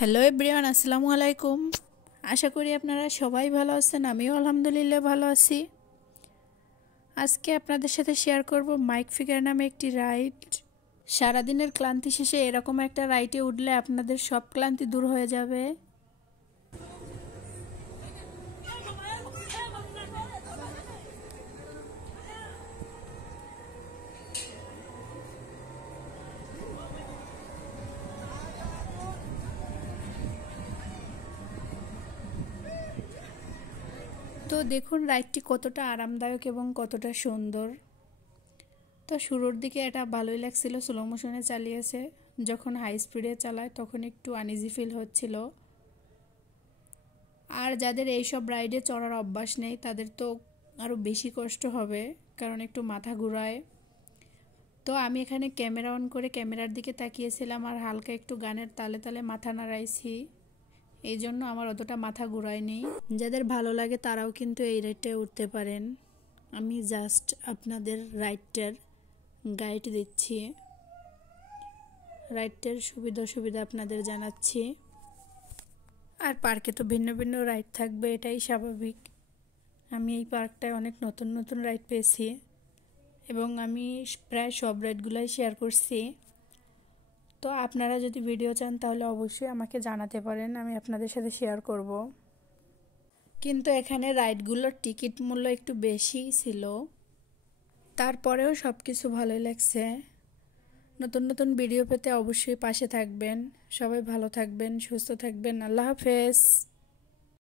Hello everyone, আসসালামু আলাইকুম। আশা করি আপনারা সবাই ভালো আছেন। আমিও আলহামদুলিল্লাহ ভালো আছি। আজকে আপনাদের সাথে শেয়ার করব মাইক ফিগার নামে একটি রাইড। সারাদিনের ক্লান্তি শেষে এরকম একটা রাইডে উঠলে আপনাদের সব ক্লান্তি দূর হয়ে যাবে। তো দেখুন রাইডটি কতটা আরামদায়ক এবং কতটা সুন্দর। তো শুরুর দিকে এটা ভালোই লাগছিল, স্লো মোশনে চালিয়েছে। যখন হাই স্পিডে চালায় তখন একটু আনইজি ফিল হচ্ছিল। আর যাদের এইসব রাইডে চড়ার অভ্যাস নেই তাদের তো আরও বেশি কষ্ট হবে, কারণ একটু মাথা ঘুরায়। তো আমি এখানে ক্যামেরা অন করে ক্যামেরার দিকে তাকিয়েছিলাম আর হালকা একটু গানের তালে তালে মাথা নাড়াইছি, এই জন্য আমার অতটা মাথা ঘুরায়নি। যাদের ভালো লাগে তারাও কিন্তু এই রাইডে উঠতে পারেন। আমি জাস্ট আপনাদের রাইডটার গাইড দিচ্ছি, রাইডটার সুবিধা অসুবিধা আপনাদের জানাচ্ছি। আর পার্কে তো ভিন্ন ভিন্ন রাইড থাকবে, এটাই স্বাভাবিক। আমি এই পার্কটায় অনেক নতুন নতুন রাইড পেয়েছি এবং আমি প্রায় সব রাইডগুলাই শেয়ার করছি। তো আপনারা যদি ভিডিও চান তাহলে অবশ্যই আমাকে জানাতে পারেন, আমি আপনাদের সাথে শেয়ার করব। কিন্তু এখানে রাইডগুলোর টিকিট মূল্য একটু বেশি ছিল, তারপরেও সব কিছু ভালোই লাগছে। নতুন নতুন ভিডিও পেতে অবশ্যই পাশে থাকবেন। সবাই ভালো থাকবেন, সুস্থ থাকবেন। আল্লাহ হাফেজ।